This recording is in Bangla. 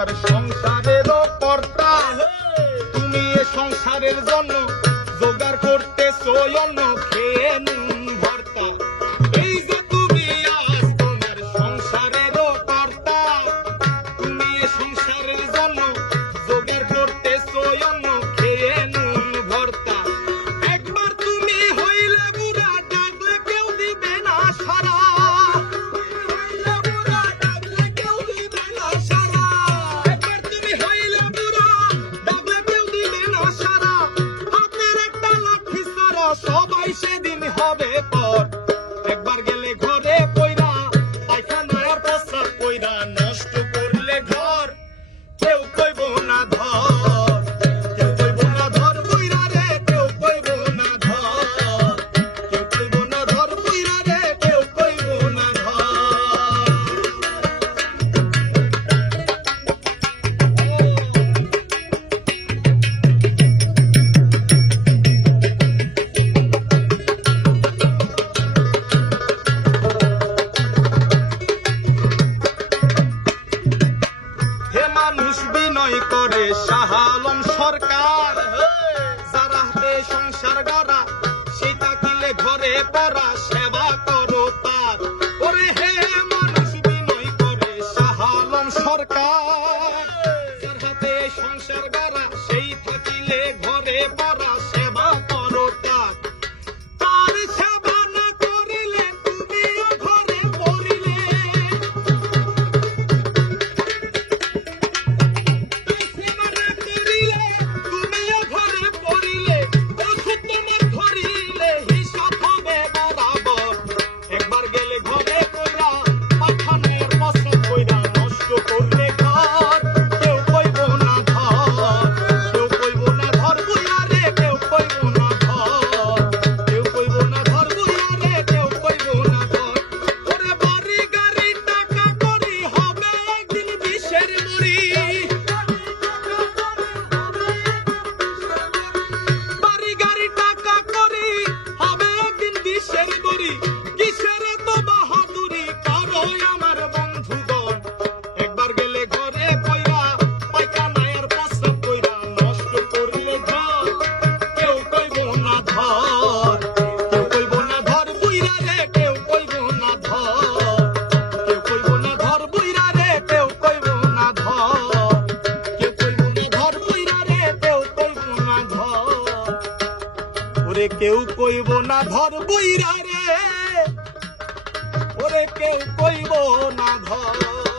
তোমার সংসারেরও কর্তা। তুমি এ সংসারের জন্য জোগাড় করতেছো অন্ন, খেয়ে নুন ভর্তা। এই যে তুমি আজ তোমার সংসারেরও কর্তা, তুমি এ সংসারের জন্য জোগাড় করতেছো অন্ন, খেয়ে নুন ভর্তা। একবার তুমি হইলে বুড়া, ডাকলে কেউ দিবে না সারা। সবাই সেদিন হবে পর। একবার গেলে ঘরে পয়রা, পায়খানা আর প্রস্রাব কইরা নষ্ট করলে ঘর, কেউ কইব না ধর। কেউ কইব না ধর বইরা রে, কেউ কইব না ধর। কেউ কইব না ধর বইরা রে, কেউ কইব না ধর। মানুষ বিনয় করে শাহ আলম সরকার, যারা হাতে সংসার গড়া সেই থাকিলে ঘরে পড়া, সেবা করো তার। ওরে হে মানুষ বিনয় করে শাহ আলম সরকার, যার হাতে সংসার গড়া সেই থাকিলে ঘরে পড়া, সেবা করো তার। তার সেবা না করিলে তুমিও ঘরে পড়িলে, কিসের তো বাহাদুরি করো আমার বন্ধুগণ। একবার গেলে ঘরে পয়রা, পায়খানার প্রস্রাব কইরা নষ্ট করলে ঘর, কেউ কইব না ধর। কেউ কইব না ধর বইরা রে, কেউ কইব না ধর। কেউ কইব না ধর বইরা রে, কেউ কইব না ধর। কেউ কইব না ধর বইরা রে, কেউ কইব না ধর। ওরে কেউ কইব না ধর বইরা রে, ওরে কেউ কইব না ধর।